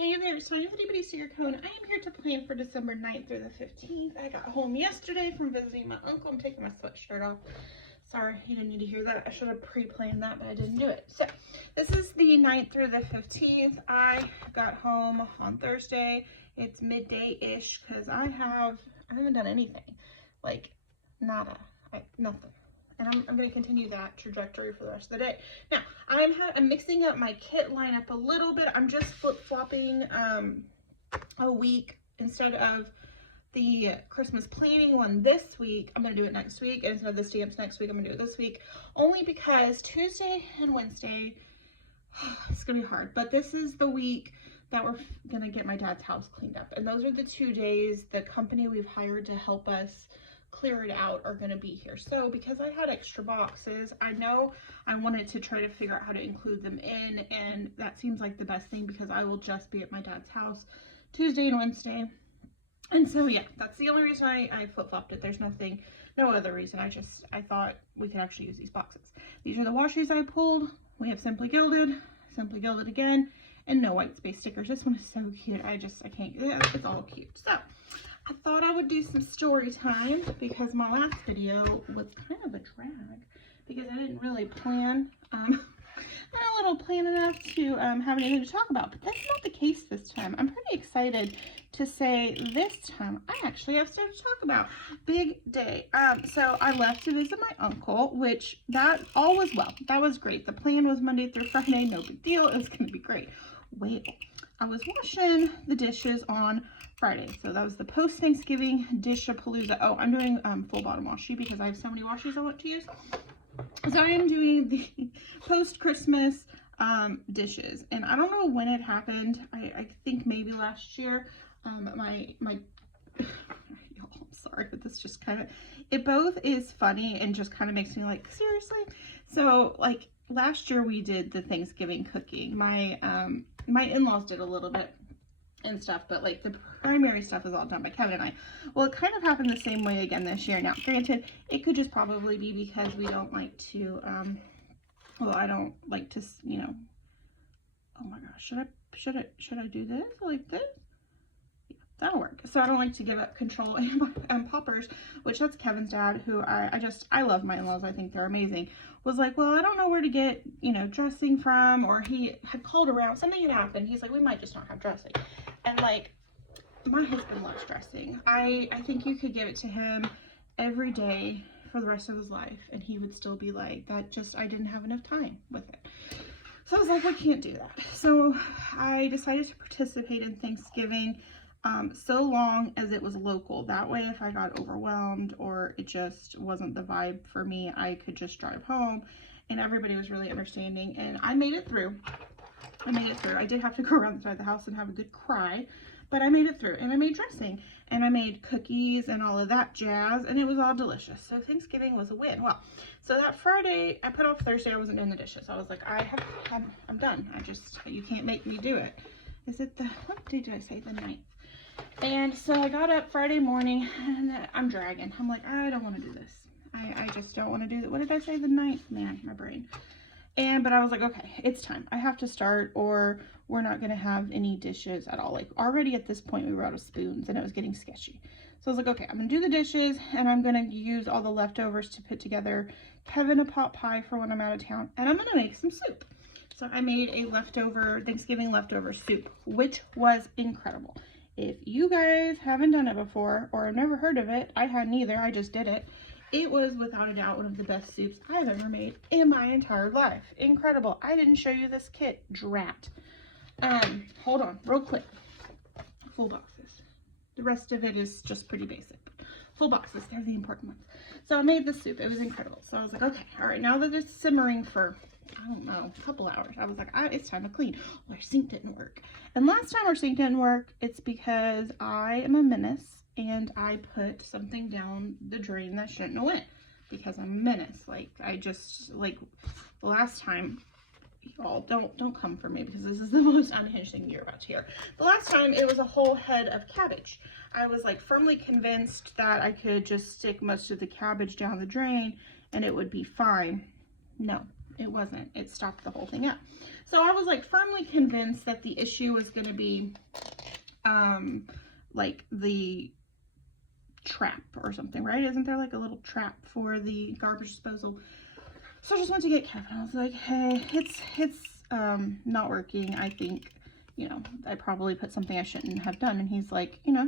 Hey there, so I'm IttyBittyStickerCo, and I am here to plan for December 9th through the 15th. I got home yesterday from visiting my uncle. I'm taking my sweatshirt off. Sorry, you didn't need to hear that. I should have pre-planned that, but I didn't do it. So, this is the 9th through the 15th. I got home on Thursday. It's midday-ish, because I haven't done anything. Like, nada. Nothing. And I'm going to continue that trajectory for the rest of the day. Now, I'm mixing up my kit lineup a little bit. I'm just flip-flopping a week. Instead of the Christmas planning one this week, I'm going to do it next week. And instead of the stamps next week, I'm going to do it this week. Only because Tuesday and Wednesday, it's going to be hard. But this is the week that we're going to get my dad's house cleaned up. And those are the 2 days the company we've hired to help us clear it out are going to be here. So because I had extra boxes, I know I wanted to try to figure out how to include them in, and that seems like the best thing because I will just be at my dad's house Tuesday and Wednesday. And so yeah, that's the only reason I flip-flopped it. There's no other reason. I thought we could actually use these boxes. These are the washies I pulled. We have Simply Gilded again, and no white space stickers. This one is so cute. I can't, it's all cute. So I thought I would do some story time because my last video was kind of a drag because I didn't really plan. Not a little plan enough to have anything to talk about, but that's not the case this time. I'm pretty excited to say this time I actually have stuff to talk about. Big day. So I left to visit my uncle, which that all was well. That was great. The plan was Monday through Friday, no big deal. It was going to be great. Wait, I was washing the dishes on Friday, so that was the post-Thanksgiving dish-a-palooza. Oh, I'm doing full bottom washi because I have so many washies I want to use. So I am doing the post-Christmas dishes, and I don't know when it happened. I think maybe last year. I'm sorry, but this just kind of, it both is funny and just kind of makes me like, seriously? So like last year we did the Thanksgiving cooking. My in-laws did a little bit and stuff, but like the primary stuff is all done by Kevin and I. Well, it kind of happened the same way again this year. Now, granted, it could just probably be because we don't like to, well, I don't like to, you know, oh my gosh, should I do this like this? Yeah, that'll work. So I don't like to give up control. And Poppers, which that's Kevin's dad, who I love my in-laws. I think they're amazing. Was like, well, I don't know where to get, you know, dressing from, or he had called around, something had happened. He's like, we might just not have dressing. And like, my husband loves dressing. I think you could give it to him every day for the rest of his life, and he would still be like, that just, I didn't have enough time with it. So I was like, I can't do that. So I decided to participate in Thanksgiving so long as it was local. That way, if I got overwhelmed or it just wasn't the vibe for me, I could just drive home, and everybody was really understanding, and I made it through. I did have to go around the side of the house and have a good cry, but I made it through, and I made dressing, and I made cookies and all of that jazz, and it was all delicious. So Thanksgiving was a win. Well, so that Friday, I put off Thursday, I wasn't doing the dishes. I was like, I'm done. You can't make me do it. Is it what day did I say? The 9th. And so I got up Friday morning, and I'm dragging. I'm like, I don't want to do this. I just don't want to do that. What did I say? The 9th? Man, my brain. But I was like, okay, it's time. I have to start, or we're not going to have any dishes at all. Like, already at this point, we were out of spoons, and it was getting sketchy. So I was like, okay, I'm going to do the dishes, and I'm going to use all the leftovers to put together Kevin a pot pie for when I'm out of town, and I'm going to make some soup. So I made a Thanksgiving leftover soup, which was incredible. If you guys haven't done it before, or have never heard of it, I hadn't either, I just did it. It was without a doubt one of the best soups I've ever made in my entire life. Incredible. I didn't show you this kit. Drat. Hold on, real quick. Full boxes. The rest of it is just pretty basic. Full boxes, they're the important ones. So I made the soup. It was incredible. So I was like, okay, all right, now that it's simmering for, I don't know, a couple hours, I was like, it's time to clean. Well, our sink didn't work. And last time our sink didn't work, it's because I am a menace. And I put something down the drain that shouldn't have went because I'm a menace. Like, the last time, y'all don't come for me because this is the most unhinged thing you're about to hear. The last time it was a whole head of cabbage. I was like firmly convinced that I could just stick most of the cabbage down the drain and it would be fine. No, it wasn't. It stopped the whole thing up. So I was like firmly convinced that the issue was going to be like the trap or something, right? Isn't there like a little trap for the garbage disposal? So I just went to get Kevin. I was like, hey, it's not working. I think, you know, I probably put something I shouldn't have done. And he's like, you know,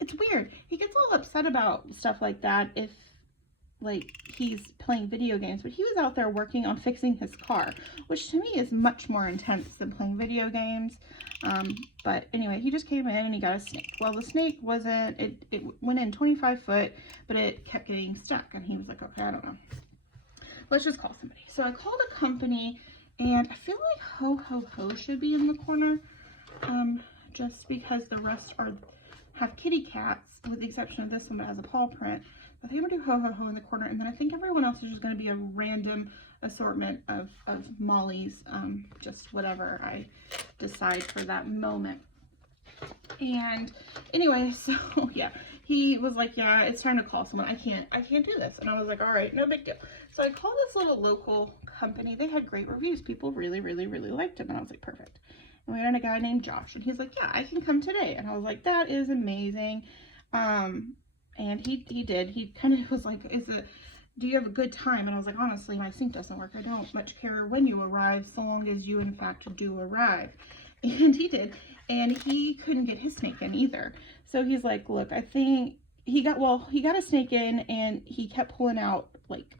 it's weird. He gets all upset about stuff like that if like he's playing video games, but he was out there working on fixing his car, which to me is much more intense than playing video games. But anyway, he just came in and he got a snake. Well, the snake wasn't, it went in 25 foot, but it kept getting stuck. And he was like, okay, I don't know. Let's just call somebody. So I called a company, and I feel like Ho Ho Ho should be in the corner, just because the rest have kitty cats, with the exception of this one that has a paw print. I think I'm gonna do Ho Ho Ho in the corner, and then I think everyone else is just gonna be a random assortment of Molly's, just whatever I decide for that moment. And anyway, so yeah, he was like, yeah, it's time to call someone. I can't do this. And I was like, all right, no big deal. So I called this little local company. They had great reviews. People really, really, really liked him. And I was like, perfect. And we had a guy named Josh, and he's like, yeah, I can come today. And I was like, that is amazing. And he did. He kind of was like, do you have a good time? And I was like, honestly, my sink doesn't work. I don't much care when you arrive, so long as you in fact do arrive. And he did. And he couldn't get his snake in either. So he's like, look, I think he got a snake in, and he kept pulling out, like,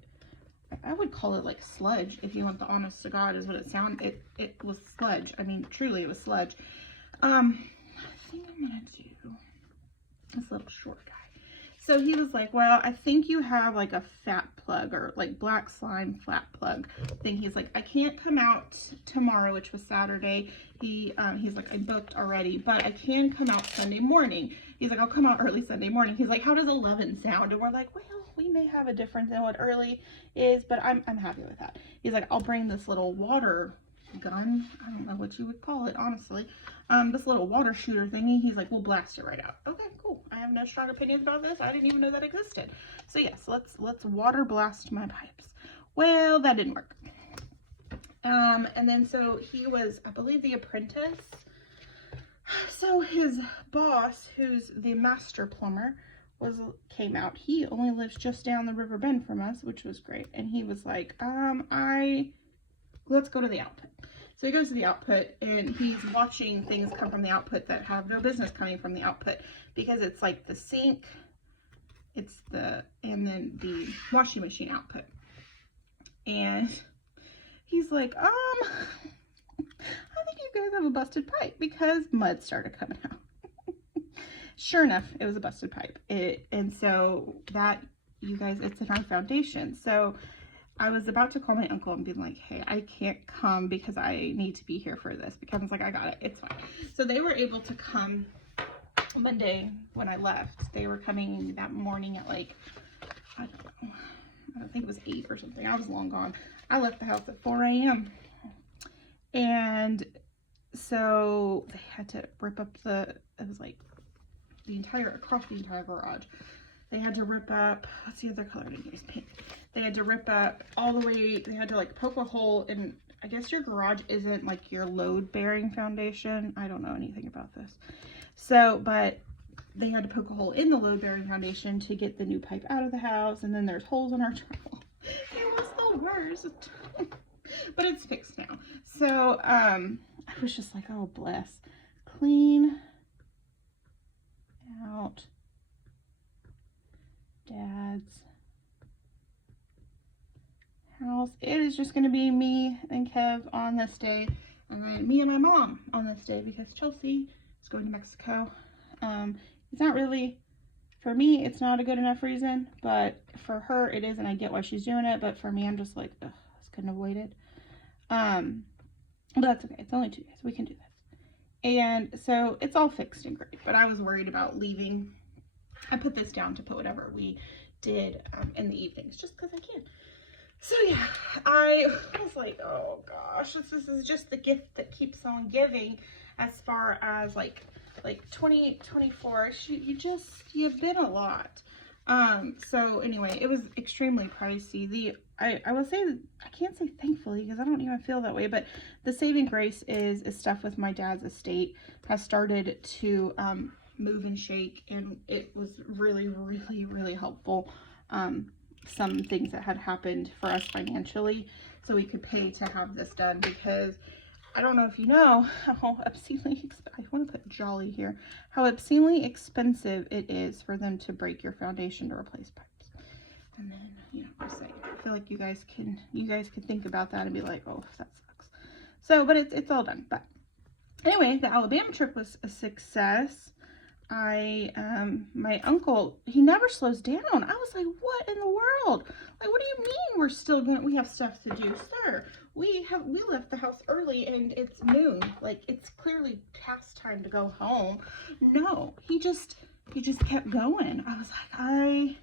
I would call it like sludge, if you want the honest to God is what it sounded. It was sludge. I mean, truly it was sludge. I think I'm gonna do this little short guy. So he was like, well, I think you have like a fat plug, or like black slime flat plug thing. He's like, I can't come out tomorrow, which was Saturday. He's like, I booked already, but I can come out Sunday morning. He's like, I'll come out early Sunday morning. He's like, how does 11 sound? And we're like, well, we may have a difference in what early is, but I'm happy with that. He's like, I'll bring this little water gun. I don't know what you would call it, honestly. This little water shooter thingy. He's like, we'll blast it right out. Okay, cool. I have no strong opinions about this. I didn't even know that existed. So yes, let's water blast my pipes. Well, that didn't work. And then so he was, I believe, the apprentice. So his boss, who's the master plumber, came out. He only lives just down the river bend from us, which was great. And he was like, let's go to the output. So he goes to the output, and he's watching things come from the output that have no business coming from the output, because it's like the sink, and then the washing machine output. And he's like, I think you guys have a busted pipe, because mud started coming out. Sure enough, it was a busted pipe. And so that, you guys, it's in our foundation. So I was about to call my uncle and be like, hey, I can't come because I need to be here for this. Because I was like, I got it. It's fine. So they were able to come Monday when I left. They were coming that morning at like, I don't know. I don't think it was 8 or something. I was long gone. I left the house at 4 a.m. And so they had to rip up it was like across the entire garage. They had to rip up, what's the other color? I didn't use pink. They had to rip up all the way, they had to like poke a hole in, I guess your garage isn't like your load bearing foundation. I don't know anything about this. So, but they had to poke a hole in the load bearing foundation to get the new pipe out of the house. And then there's holes in our drywall. It was the worst. But it's fixed now. So, I was just like, oh, bless. Clean out Dad's house. It is just going to be me and Kev on this day, and then me and my mom on this day, because Chelsea is going to Mexico. It's not really, for me, it's not a good enough reason, but for her it is, and I get why she's doing it. But for me, I'm just like, ugh, this couldn't have waited. But that's okay. It's only 2 days. We can do this. And so it's all fixed and great, but I was worried about leaving. I put this down to put whatever we did in the evenings, just because I can. So yeah, I was like, oh gosh, this is just the gift that keeps on giving, as far as like 2024. You've been a lot. So anyway, it was extremely pricey. I will say, I can't say thankfully because I don't even feel that way, but the saving grace is stuff with my dad's estate has started to move and shake, and it was really, really, really helpful. Some things that had happened for us financially, so we could pay to have this done, because I don't know if you know how obscenely, I want to put jolly here, how obscenely expensive it is for them to break your foundation to replace pipes. And then, you know, just like, I feel like you guys can think about that and be like, oh, that sucks. So, but it's all done. But anyway, the Alabama trip was a success. My uncle, he never slows down. I was like, what in the world? Like, what do you mean we have stuff to do? Sir, we left the house early and it's noon. Like, it's clearly past time to go home. No, he just kept going. I was like,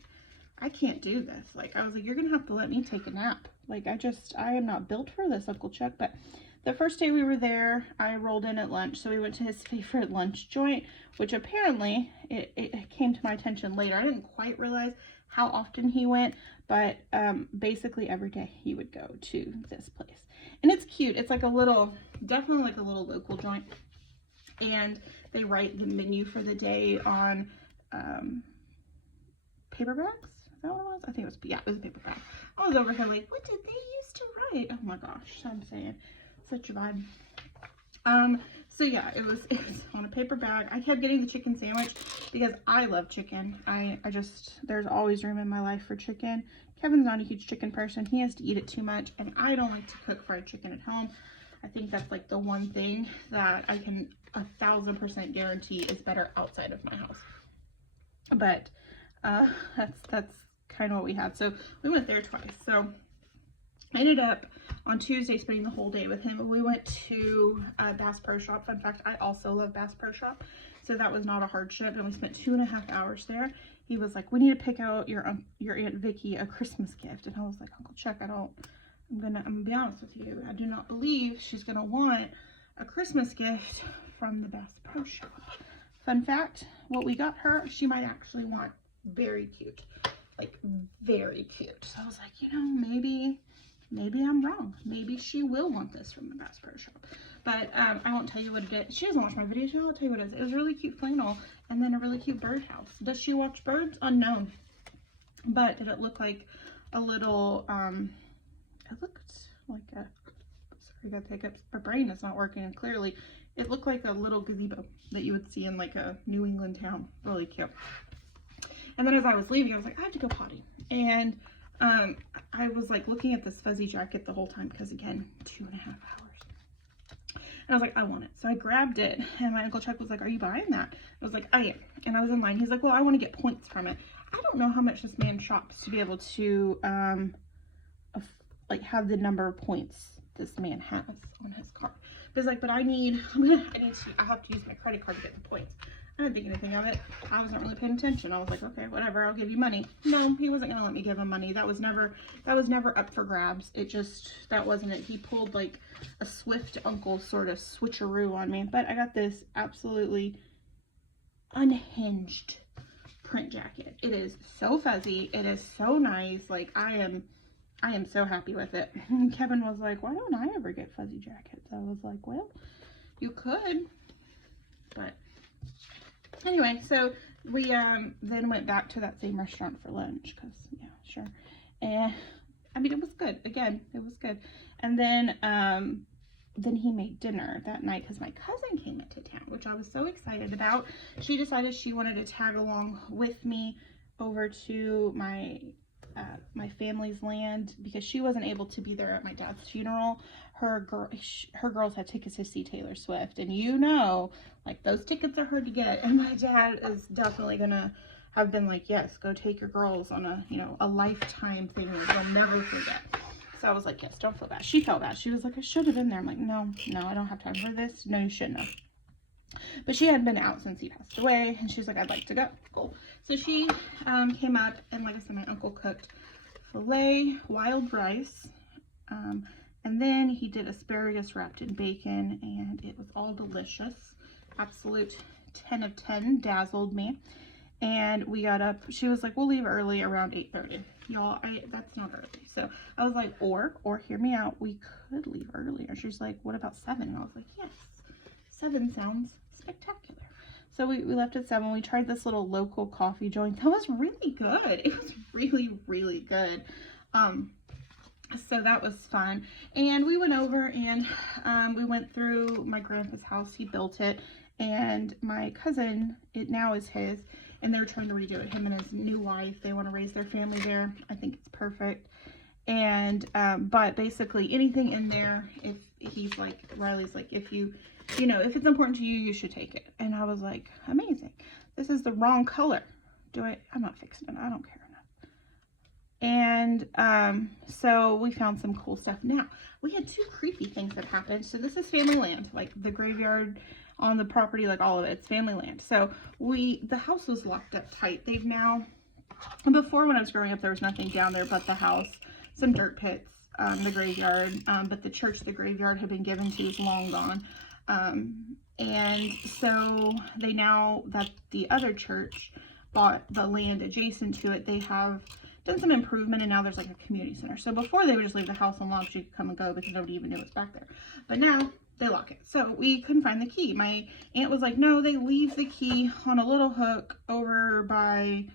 I can't do this. Like, I was like, you're gonna have to let me take a nap. Like, I am not built for this, Uncle Chuck. But the first day we were there, I rolled in at lunch. So we went to his favorite lunch joint, which apparently it came to my attention later. I didn't quite realize how often he went, but basically every day he would go to this place. And it's cute. It's like a little, definitely like a little local joint. And they write the menu for the day on paper bags. Is that what it was? I think it was, yeah, it was a paper bag. I was over here like, what did they used to write? Oh my gosh, I'm saying, such a vibe. So yeah, it was on a paper bag. I kept getting the chicken sandwich because I love chicken. I just, there's always room in my life for chicken. Kevin's not a huge chicken person. He has to eat it too much, and I don't like to cook fried chicken at home. I think that's like the one thing that I can 1000% guarantee is better outside of my house. But that's kind of what we had. So we went there twice. So I ended up on Tuesday spending the whole day with him. We went to Bass Pro Shop. Fun fact, I also love Bass Pro Shop, so that was not a hardship. And we spent 2.5 hours there. He was like, we need to pick out your Aunt Vicky a Christmas gift. And I was like, Uncle Chuck, I'm gonna be honest with you, I do not believe she's gonna want a Christmas gift from the Bass Pro Shop. Fun fact, what we got her, she might actually want very cute, like very cute. So I was like, you know, maybe I'm wrong. Maybe she will want this from the Bass Pro Shop. But I won't tell you what it is. She doesn't watch my videos, so I'll tell you what it is. It was a really cute flannel and then a really cute birdhouse. Does she watch birds? Unknown. But did it look like a little, it looked like a, sorry, I got hiccups. My brain is not working, and clearly it looked like a little gazebo that you would see in like a New England town. Really cute. And then as I was leaving, I was like, I have to go potty. And I was like looking at this fuzzy jacket the whole time because, again, 2.5 hours. And I was like, I want it. So I grabbed it, and my Uncle Chuck was like, are you buying that? I was like, I am. And I was in line. He's like, well, I want to get points from it. I don't know how much this man shops to be able to like have the number of points this man has on his card. But he's like, but I have to use my credit card to get the points. I didn't think anything of it. I wasn't really paying attention. I was like, okay, whatever, I'll give you money. No, he wasn't gonna let me give him money. That was never up for grabs. That wasn't it. He pulled like a swift uncle sort of switcheroo on me. But I got this absolutely unhinged print jacket. It is so fuzzy. It is so nice. Like, I am so happy with it. And Kevin was like, why don't I ever get fuzzy jackets? I was like, well, you could, but anyway, so we then went back to that same restaurant for lunch because, yeah, sure. And I mean, it was good. Again, it was good. And then he made dinner that night because my cousin came into town, which I was so excited about. She decided she wanted to tag along with me over to my family's land because she wasn't able to be there at my dad's funeral. Her girls had tickets to see Taylor Swift, and you know, like, those tickets are hard to get. And my dad is definitely gonna have been like, yes, go take your girls on a, you know, a lifetime thing that they'll never forget. So I was like, yes, don't feel bad. She felt bad. She was like, I should have been there. I'm like, no, I don't have time for this. No, you shouldn't have. But she hadn't been out since he passed away, and she's like, I'd like to go. Cool. So she came up, and like I said, my uncle cooked filet, wild rice, and then he did asparagus wrapped in bacon, and it was all delicious. Absolute 10 of 10, dazzled me. and we got up. She was like, we'll leave early around 8:30. Y'all, that's not early. So I was like, or hear me out, we could leave earlier. She's like, what about 7? And I was like, yes, 7 sounds spectacular. So we left at 7. We tried this little local coffee joint. That was really good. It was really, really good. So that was fun. And we went over and we went through my grandpa's house. He built it. And my cousin, it now is his. And they're trying to redo it. Him and his new wife, they want to raise their family there. I think it's perfect. And, but basically anything in there, if he's like, Riley's like, if you know, if it's important to you, you should take it. And I was like, amazing. This is the wrong color. I'm not fixing it. I don't care enough. And, so we found some cool stuff. Now, we had 2 creepy things that happened. So this is family land, like the graveyard on the property, like all of it, it's family land. So the house was locked up tight. They've now, before when I was growing up, there was nothing down there but the house, some dirt pits, the graveyard, but the church the graveyard had been given to is long gone. And so they now that the other church bought the land adjacent to it, they have done some improvement, and now there's like a community center. So before they would just leave the house unlocked, you could come and go because nobody even knew what's back there. But now they lock it. So we couldn't find the key. My aunt was like, no, they leave the key on a little hook over by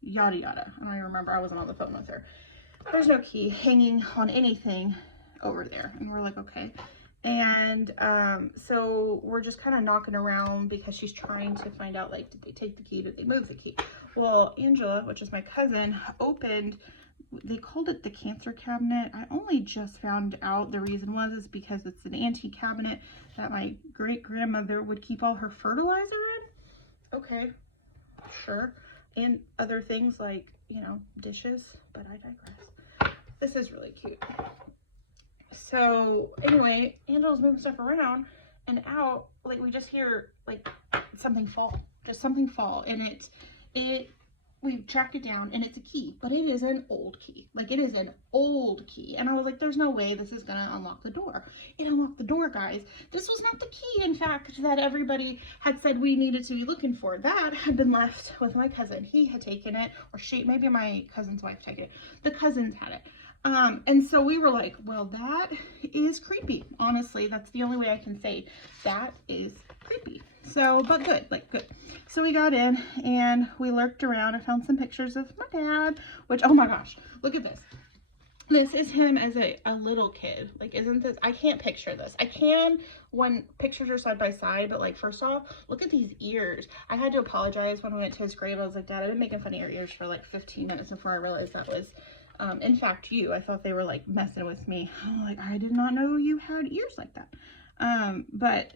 yada yada. I don't even remember. I wasn't on the phone with her. There's no key hanging on anything over there. And we're like, okay. And so we're just kind of knocking around because she's trying to find out, like, did they take the key? Did they move the key? Well, Angela, which is my cousin, opened, they called it the cancer cabinet. I only just found out the reason is because it's an antique cabinet that my great grandmother would keep all her fertilizer in. Okay, sure. And other things like, you know, dishes, but I digress. This is really cute. So anyway, Angela's moving stuff around, and out, like, we just hear like something fall, just something fall, and we tracked it down, and it's a key, but it is an old key. Like, it is an old key. And I was like, there's no way this is gonna unlock the door. It unlocked the door, guys. This was not the key, in fact, that everybody had said we needed to be looking for. That had been left with my cousin. He had taken it, or maybe my cousin's wife took it. The cousins had it. And so we were like, well, that is creepy. Honestly, that's the only way I can say that is creepy. So, but good, like, good. So we got in and we lurked around. I found some pictures of my dad, which, oh my gosh, look at this. This is him as a little kid. Like, isn't this, I can't picture this. I can when pictures are side by side, but like, first off, look at these ears. I had to apologize when we went to his grave. I was like, Dad, I've been making fun of your ears for like 15 minutes before I realized that was, in fact, you. I thought they were like messing with me. I'm like, I did not know you had ears like that. But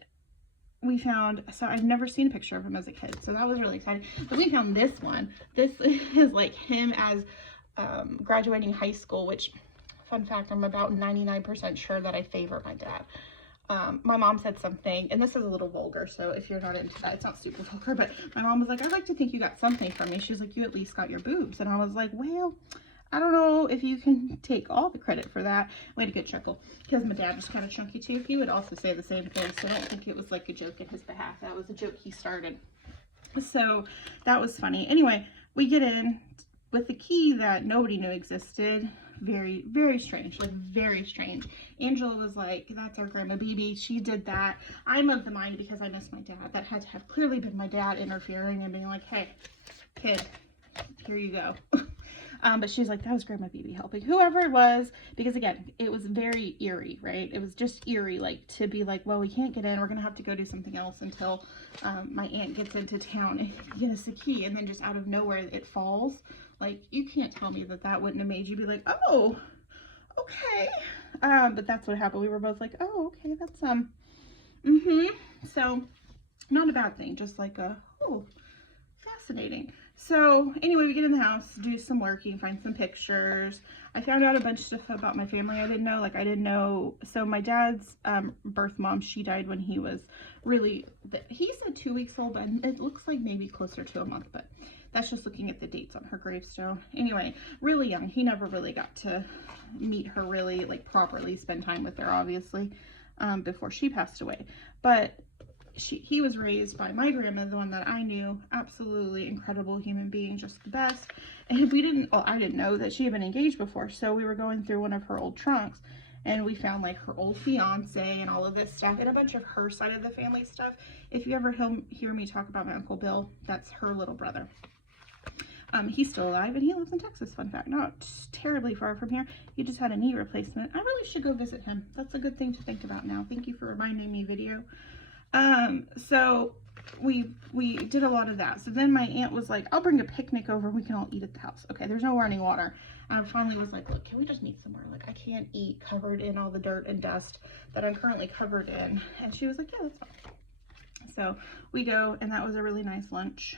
we found, so I've never seen a picture of him as a kid, so that was really exciting. But we found this one. This is like him as graduating high school, which, fun fact, I'm about 99% sure that I favor my dad. My mom said something, and this is a little vulgar, so if you're not into that, it's not super vulgar, but my mom was like, I'd like to think you got something from me. She was like, you at least got your boobs. And I was like, well, I don't know if you can take all the credit for that. We had a good chuckle because my dad was kind of chunky too. He would also say the same thing, so I don't think it was like a joke in his behalf. That was a joke he started. So that was funny. Anyway, we get in with the key that nobody knew existed. Very, very strange, like very strange. Angela was like, that's our grandma BB. She did that. I'm of the mind, because I miss my dad, that had to have clearly been my dad interfering and being like, hey, kid, here you go. But she's like, that was Grandma BB helping whoever it was, because again, it was very eerie, right? It was just eerie, like, to be like, well, we can't get in, we're gonna have to go do something else until my aunt gets into town and get us a key, and then just out of nowhere it falls. Like, you can't tell me that that wouldn't have made you be like, oh, okay. But that's what happened. We were both like, oh, okay, that's so not a bad thing, just like oh, fascinating. So anyway, we get in the house, do some working, find some pictures. I found out a bunch of stuff about my family I didn't know. Like, I didn't know, so my dad's birth mom, she died when he was really, he said 2 weeks old, but it looks like maybe closer to a month, but that's just looking at the dates on her gravestone. Anyway, really young. He never really got to meet her really, like, properly, spend time with her, obviously, before she passed away. But he was raised by my grandma, the one that I knew. Absolutely incredible human being, just the best. And I didn't know that she had been engaged before. So we were going through one of her old trunks, and we found like her old fiance and all of this stuff and a bunch of her side of the family stuff. If you ever hear me talk about my Uncle Bill, that's her little brother. He's still alive and he lives in Texas, fun fact. Not terribly far from here. He just had a knee replacement. I really should go visit him. That's a good thing to think about now. Thank you for reminding me, video. So we did a lot of that. So then my aunt was like, I'll bring a picnic over. We can all eat at the house. Okay, there's no running water. And I finally was like, look, can we just meet somewhere? Like, I can't eat covered in all the dirt and dust that I'm currently covered in. And she was like, yeah, that's fine. So we go, and that was a really nice lunch.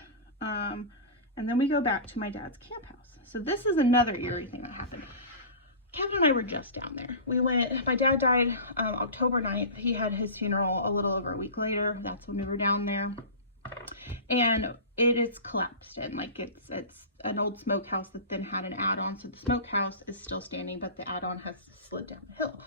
And then we go back to my dad's camp house. So this is another eerie thing that happened. Kevin and I were just down there. We went, my dad died October 9th. He had his funeral a little over a week later. That's when we were down there. And it is collapsed, and like it's an old smokehouse that then had an add-on. So the smokehouse is still standing, but the add-on has slid down the hill.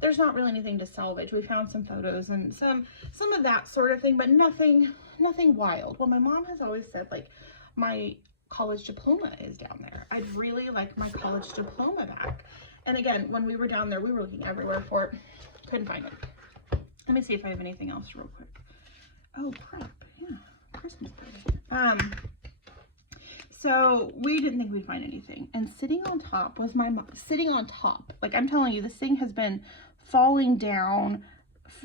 There's not really anything to salvage. We found some photos and some of that sort of thing, but nothing wild. Well, my mom has always said, like, my college diploma is down there. I'd really like my college diploma back. And again, when we were down there, we were looking everywhere for it. Couldn't find it. Let me see if I have anything else real quick. Oh, crap. Yeah, Christmas party. So we didn't think we'd find anything. And sitting on top was my mom. Sitting on top. Like, I'm telling you, this thing has been falling down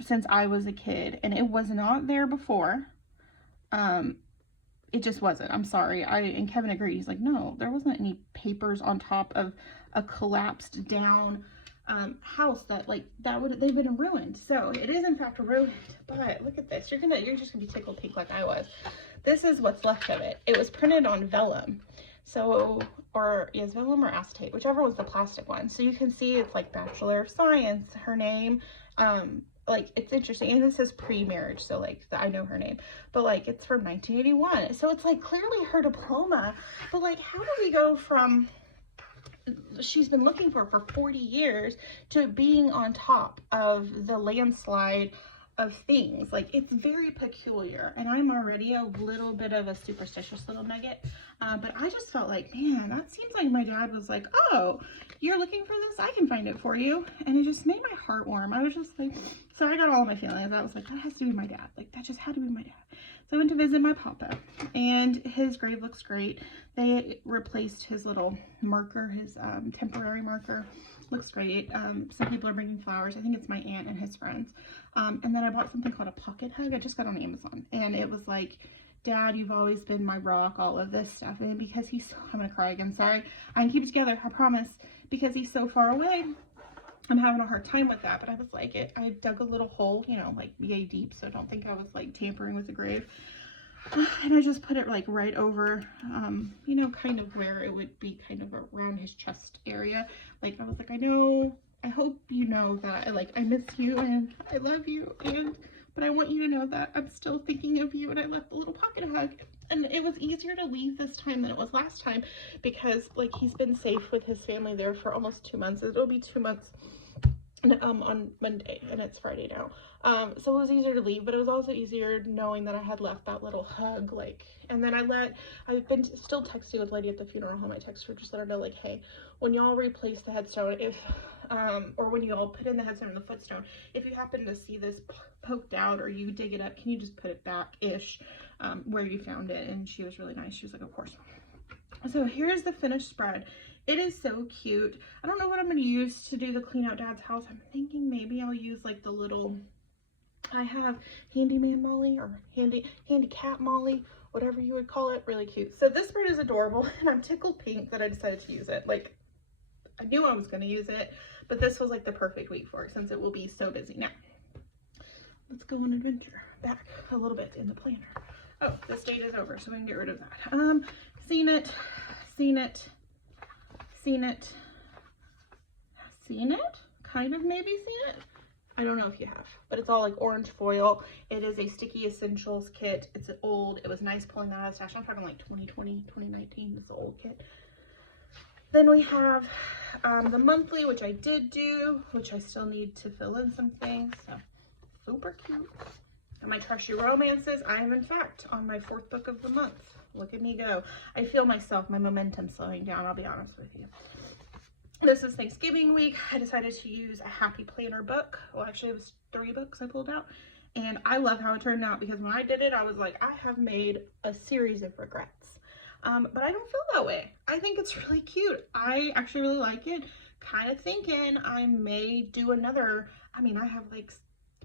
since I was a kid. And it was not there before. It just wasn't. I'm sorry. And Kevin agreed. He's like, no, there wasn't any papers on top of a collapsed down house they've been ruined. So it is in fact ruined. But look at this. You're just gonna be tickled pink like I was. This is what's left of it. It was printed on vellum. So, vellum or acetate, whichever was the plastic one. So you can see it's like Bachelor of Science, her name. Like, it's interesting, and this is pre-marriage, so like I know her name, but like it's from 1981, so it's like clearly her diploma. But like, how do we go from she's been looking for 40 years to being on top of the landslide of things? Like, it's very peculiar, and I'm already a little bit of a superstitious little nugget, but I just felt like, man, that seems like my dad was like, oh, you're looking for this? I can find it for you. And it just made my heart warm. I was just like, so I got all my feelings. I was like, that has to be my dad. Like, that just had to be my dad. So I went to visit my papa, and his grave looks great. They replaced his little marker, his temporary marker. Looks great. Some people are bringing flowers. I think it's my aunt and his friends. And then I bought something called a pocket hug. I just got on Amazon, and it was like, Dad, you've always been my rock, all of this stuff. And because I'm gonna cry again, sorry. I can keep it together, I promise. Because he's so far away, I'm having a hard time with that. But I was like, I dug a little hole, you know, like yay deep, so don't think I was like tampering with the grave. And I just put it like right over, you know, kind of where it would be, kind of around his chest area. Like, I was like, I hope you know that I miss you and I love you, but I want you to know that I'm still thinking of you. And I left the little pocket hug, and it was easier to leave this time than it was last time, because like, he's been safe with his family there for almost 2 months. It'll be 2 months on Monday, and it's Friday now. So it was easier to leave, but it was also easier knowing that I had left that little hug, like, and then I've been still texting with Lady at the funeral home. I text her, just let her know, like, hey, when y'all replace the headstone, or when you all put in the headstone and the footstone, if you happen to see this poked out or you dig it up, can you just put it back-ish where you found it? And she was really nice. She was like, of course. So here's the finished spread. It is so cute. I don't know what I'm going to use to do the clean out Dad's house. I'm thinking maybe I'll use like the little, I have handyman Molly or handicap Molly, whatever you would call it. Really cute. So this spread is adorable, and I'm tickled pink that I decided to use it. Like, I knew I was going to use it, but this was like the perfect week for it, since it will be so busy. Now, let's go on adventure back a little bit in the planner. Oh, this date is over, so we can get rid of that. Seen it, kind of maybe seen it. I don't know if you have, but it's all like orange foil. It is a sticky essentials kit. It's old. It was nice pulling that out of the stash. I'm talking like 2020, 2019. It's an old kit. Then we have the monthly, which I did do, which I still need to fill in some things. So super cute. And my trashy romances, I am in fact on my 4th book of the month. Look at me go. I feel myself, my momentum slowing down, I'll be honest with you. This is Thanksgiving week. I decided to use a happy planner book. Well, actually it was 3 books I pulled out. And I love how it turned out because when I did it, I was like, I have made a series of regrets. But I don't feel that way. I think it's really cute. I actually really like it. Kind of thinking I may do another. I mean, I have like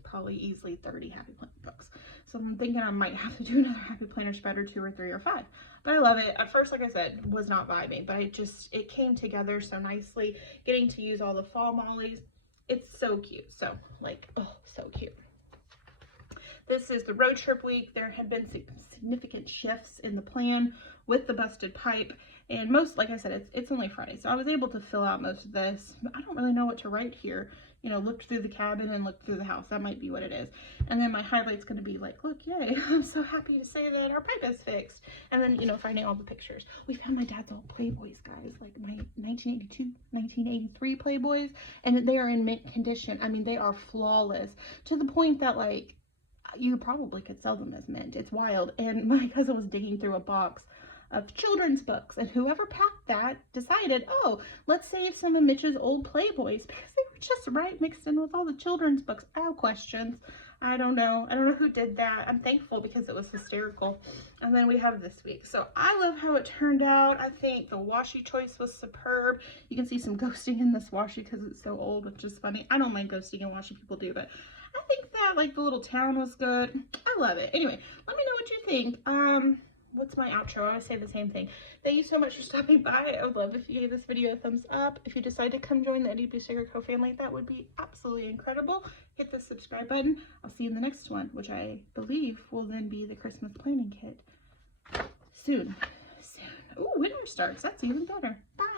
probably easily 30 happy planner books. So I'm thinking I might have to do another happy planner spread, or 2 or 3 or 5. But I love it. At first, like I said, was not vibing, but it came together so nicely. Getting to use all the fall mollies. It's so cute. So like, oh, so cute. This is the road trip week. There had been significant shifts in the plan with the busted pipe. And like I said, it's only Friday. So I was able to fill out most of this. I don't really know what to write here. You know, looked through the cabin and looked through the house. That might be what it is. And then my highlight's going to be like, look, yay, I'm so happy to say that our pipe is fixed. And then, you know, finding all the pictures. We found my dad's old Playboys, guys, like my 1982, 1983 Playboys. And they are in mint condition. I mean, they are flawless to the point that, like, you probably could sell them as mint. It's wild. And my cousin was digging through a box of children's books, and whoever packed that decided, oh, let's save some of Mitch's old Playboys because they were just right mixed in with all the children's books. I have questions. I don't know who did that. I'm thankful because it was hysterical. And then we have this week. So I love how it turned out. I think the washi choice was superb. You can see some ghosting in this washi because it's so old, which is funny. I don't mind ghosting in washi, people do, but I think that like the little town was good. I love it. Anyway, let me know what you think. What's my outro? I always say the same thing. Thank you so much for stopping by. I would love if you gave this video a thumbs up. If you decide to come join the IttyBittyStickerCo family, that would be absolutely incredible. Hit the subscribe button. I'll see you in the next one, which I believe will then be the Christmas planning kit. Soon. Ooh, winter starts. That's even better. Bye.